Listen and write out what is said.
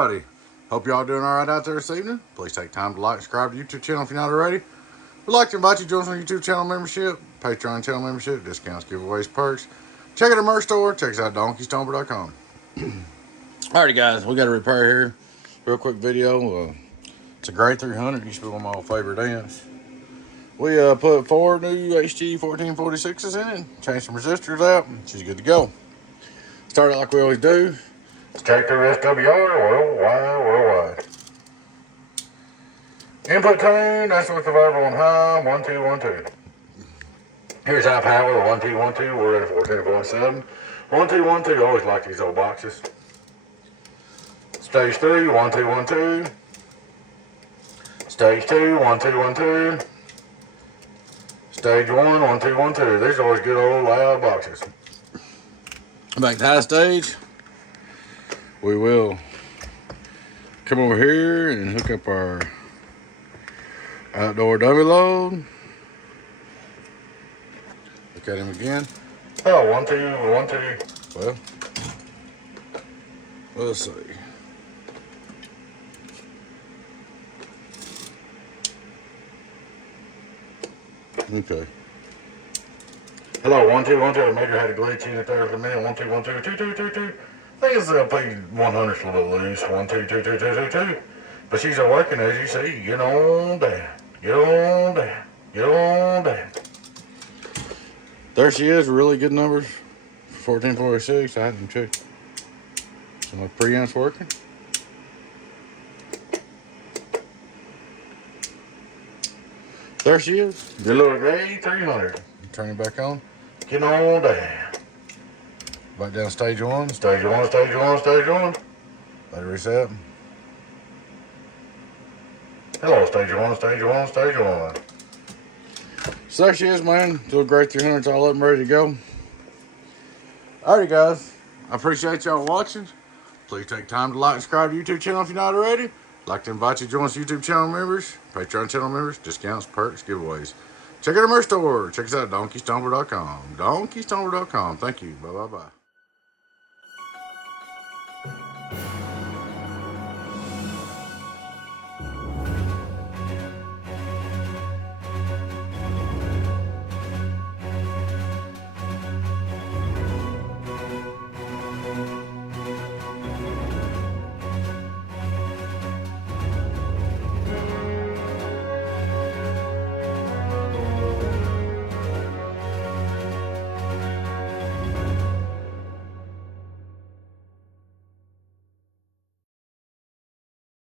everybody. Hope y'all doing all right out there this evening. Please take time to like and subscribe to the YouTube channel if you're not already. We'd like to invite you to join us on YouTube channel membership, Patreon channel membership, discounts, giveaways, perks. Check out our merch store. Check us out at Stomper.com. Alright guys, we got a repair here. Real quick video. It's a Gray 300. Used to be one of my old favorite amps. We put 4 new HG 1446s in it. Changed some resistors out. She's good to go. Start it like we always do. Check the SWR worldwide. Input tune, that's with the variable on high, 1, 2, 1, 2. Here's high power, 1, 2, 1, 2. We're at 14.7. 1, 2, 1, 2. Always like these old boxes. Stage 3, 1, 2, 1, 2. Stage 2, 1, 2, 1, 2. Stage 1, 1, 2, 1, 2. These are always good old loud boxes. Back to high stage. We will come over here and hook up our outdoor dummy load. Look at him again. Oh, 1, 2, 1, 2. Well, we'll see. Okay. Hello, 1, 2, 1, 2. The meter had a glitch in it there for a minute. 1, 2, 1, 2, 2, 2, 2, 2. I think it's P100's a little loose. 1, 2, 2, 2, 2, 2, 2. But she's working as you see. Get on down. Get on down. Get on down. There she is. Really good numbers for 1446. I had them checked. So my preamps working. There she is. Good little Gray 300. Turn it back on. Get on down. Back down stage 1. Stage 1, stage 1, stage 1. Let it reset. Hello, stage 1, stage 1, stage 1. So there she is, man. Little Gray 300's all up and ready to go. Alrighty, guys. I appreciate y'all watching. Please take time to like and subscribe to the YouTube channel if you're not already. I'd like to invite you to join us YouTube channel members, Patreon channel members, discounts, perks, giveaways. Check out our merch store. Check us out at DonkeyStomper.com. DonkeyStomper.com. Thank you. Bye-bye-bye.